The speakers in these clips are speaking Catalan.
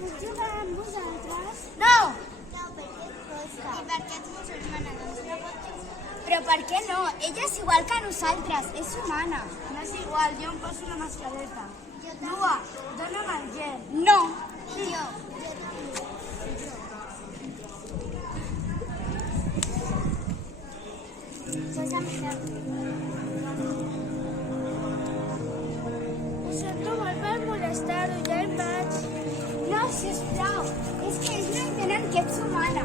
Puc jugar amb vosaltres? No! No, perquè és fosca. I per què ets musulmana? Doncs no pots jugar. Però per què no? Ella és igual que nosaltres, és humana. No és igual, jo em poso una mascareta. Dua, dona'm el gel. No. I jo. Posa'm gel. Ho sento molt per molestar-ho, ja em vaig. No, sisplau. És que ells no entenen que ets humana.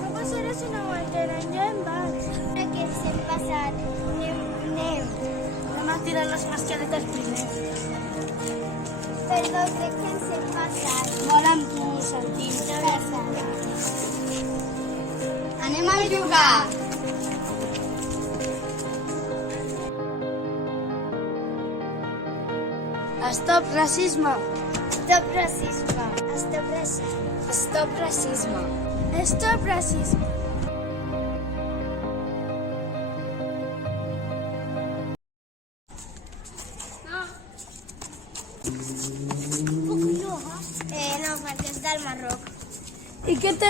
No passarà si no ho entenen, ja em vaig. Ara que ens hem passat, anem. Anem a tirar les mascaretes primer. Perdó, crec que ens hem passat. Molt amb tu, sentim. No passa res. Anem a jugar. Stop racisme. Stop racisme. Stop racisme. Stop racisme. Stop racisme. Puc jugar? No, perquè és del Marroc. I què té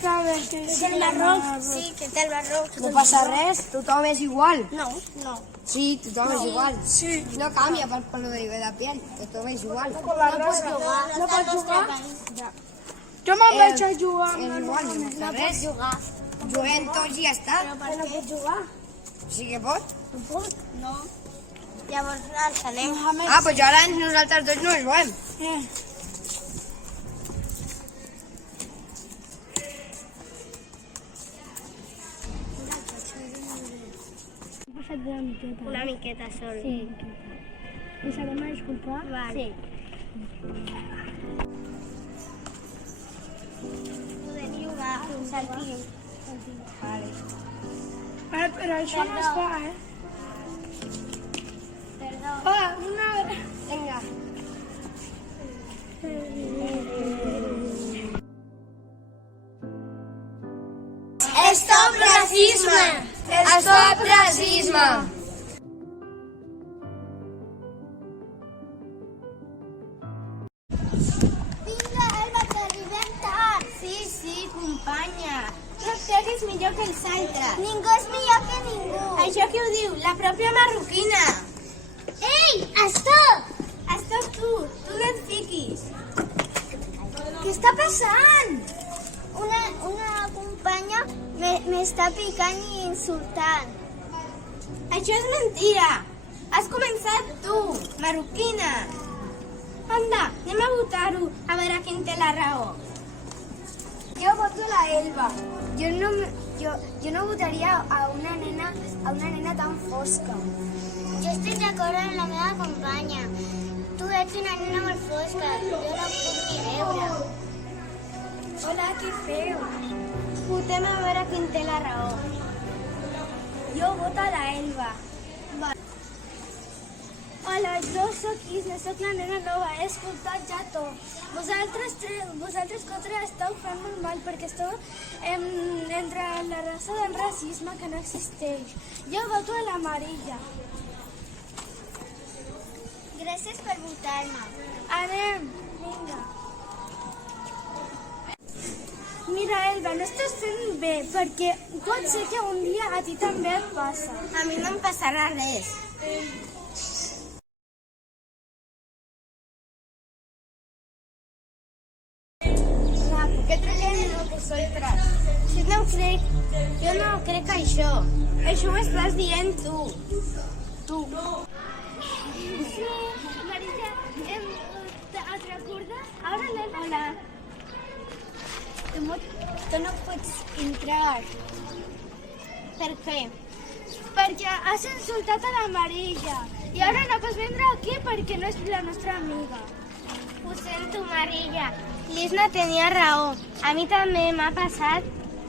que veure? Que és Del Marroc? Sí, que és del Marroc. No passa res, tothom és igual. No, no. Sí, tothom és igual. Sí. No canvia pel color de la piel, tothom és igual. Com la rosa. No pots jugar? Jo me'n vaig a jugar amb És la igual, no meva. passa res. Jugar. Juguem tots i ja està. Però no pots jugar. Sí que pot. No puc. No. Llavors ens anem. Ah, doncs ara nosaltres dos no ens veiem. He passat una miqueta. Una miqueta sol. Sí, miqueta. Deixarem a disculpar? Vale. Sí. Podem jugar. Sentim. Però això no es fa, Perdó. una... Vinga. Stop racisme! Stop racisme! Vinga, Elba, que arribem tard. Sí, companya. No et creguis millor que els altres. Ningú és millor que ningú. Això qui ho diu? La pròpia marroquina. Ei, stop! Estàs tu no et fiquis. Què està passant? Una companya m'està picant i insultant. Això és mentira. Has començat tu, marroquina. Anda, anem a votar-ho, a veure qui té la raó. Jo voto la Elba. Jo no votaria a una nena tan fosca. Jo estic d'acord amb la meva companya. Tu ets una nena molt fosca, jo no puc ni veure. Hola, què feu? Votem a veure qui té la raó. Jo voto la Elba. Hola, jo sóc Isla, sóc la nena nova, he escoltat ja tot. Vosaltres quatre esteu fent molt mal perquè esteu entre la raça del racisme que no existeix. Jo voto a l'amarilla. Gràcies per votar-me. Anem, vinga. Mira, Elba, no estàs fent bé, perquè pot ser que un dia a ti també et passa. A mi no em passarà res. Què traiem vosaltres? Jo no crec això. Això ho estàs dient tu. Sí, Marilla, et recordes? Ara l'Elba... Hola. Tu no pots entrar. Per què? Perquè has insultat a l'amarilla. I ara no pots vindre aquí perquè no és la nostra amiga. Ho sento, Marilla. L'Isna tenia raó. A mi també m'ha passat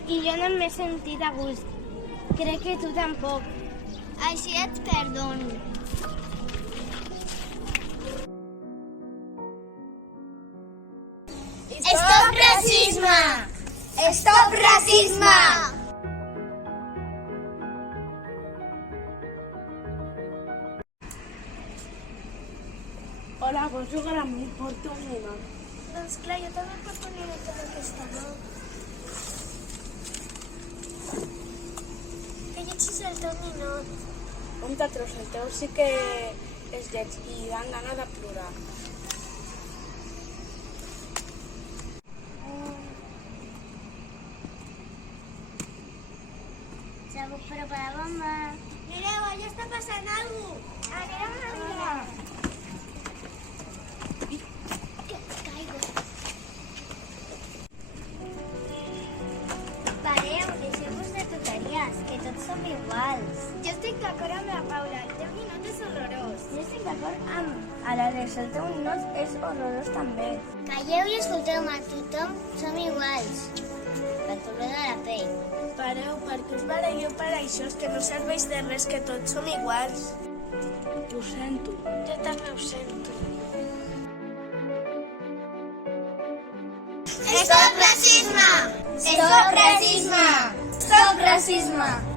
i jo no m'he sentit a gust. Crec que tu tampoc. Així et perdono. Stop racisme! Stop racisme! Hola, vols jugar amb mi? Porto un nena. Doncs clar, jo també porto un ninet d'aquesta mà. Que lletgis el teu ninot. Un tatros, el teu sí que és lleig i dan gana de plorar. Però per la bomba. Mireu, allà està passant alguna cosa. Anem a mirar. Pareu, deixeu-vos de tonteries, que tots som iguals. Jo estic d'acord amb la Paula, el teu ninot és horrorós. Jo estic d'acord amb l'Àlex, el teu ninot és horrorós també. Calleu i escolteu-me, tothom som iguals. Per color de la pell. Pareu, per què us baralleu per això? És que no serveix de res, que tots som iguals. Ho sento. Jo també ho sento. Stop racisme! Stop racisme! Stop racisme!